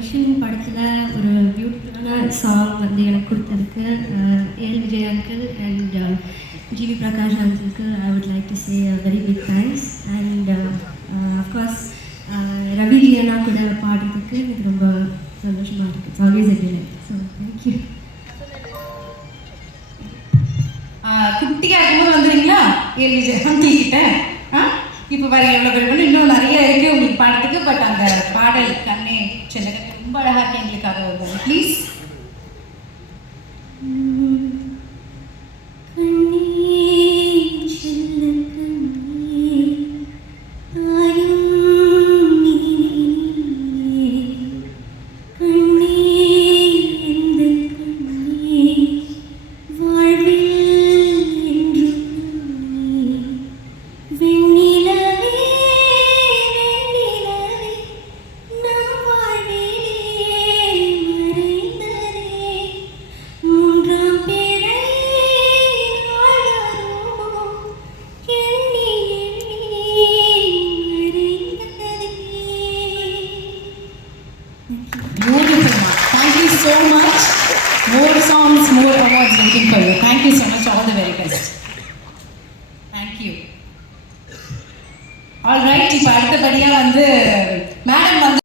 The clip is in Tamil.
விஷன் படத்தில் ஒரு பியூட்டிஃபுல்லான சாங் வந்து எனக்கு கொடுத்ததுக்கு L Vijay uncle and G V Prakash அங்கிளுக்கு I would like to say very big thanks and of course Ravi அண்ணா கூட பாடுறதுக்கு எனக்கு ரொம்ப சந்தோஷமாக இருக்குது it's always a so thank you குட்டியாக குட்டியா இருக்கும்போது வந்துடுறீங்களா? விஜய் அங்கிள் கிட்ட? இப்போ வேறு எவ்வளோ பேர் இன்னும் நிறைய இருக்கு. ಭಾಳ ಹಾಕಿ please Beautiful. Thank you so much. More songs, more awards waiting for you. Thank you so much. All the very best. Thank you. All right. இப்போ அடுத்தபடியா வந்து மேடம் வந்து